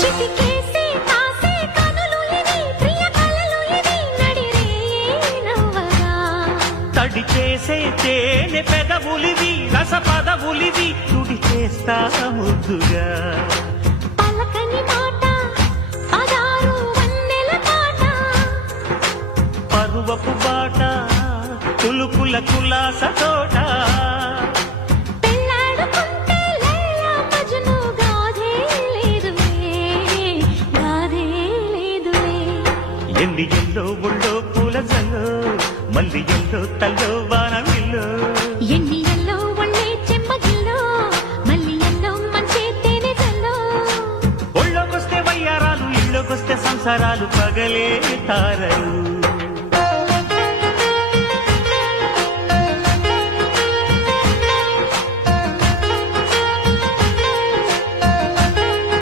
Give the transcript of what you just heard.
చిటికేసి కాసే కనులు ఇవి ప్రియ కలలు ఇవి నడిరే నవ్వగా తడి చేసే తేనె పెదవులివి రస పదవులివి తుడి చేస్తా ముద్దుగా పలకని మాట పదారు వన్నెల పాట పరువపు బాట కులుకుల కులాస తోట పెళ్ళాడుకుంటే లైలా మజ్ను గాథే లేదులే ఎన్ని ఎల్లో ఒళ్ళో పూల జల్లో మల్లి ఎల్లో తల్లో వానవిల్లో ఎన్ని ఎల్లో ఒళ్ళే చెమ్మగిల్లో మళ్ళీ ఎల్లో మంచే తేనె జల్లో ఒళ్ళోకొస్తే వయ్యారాలు ఇళ్ళోకొస్తే సంసారాలు పగలే తారలు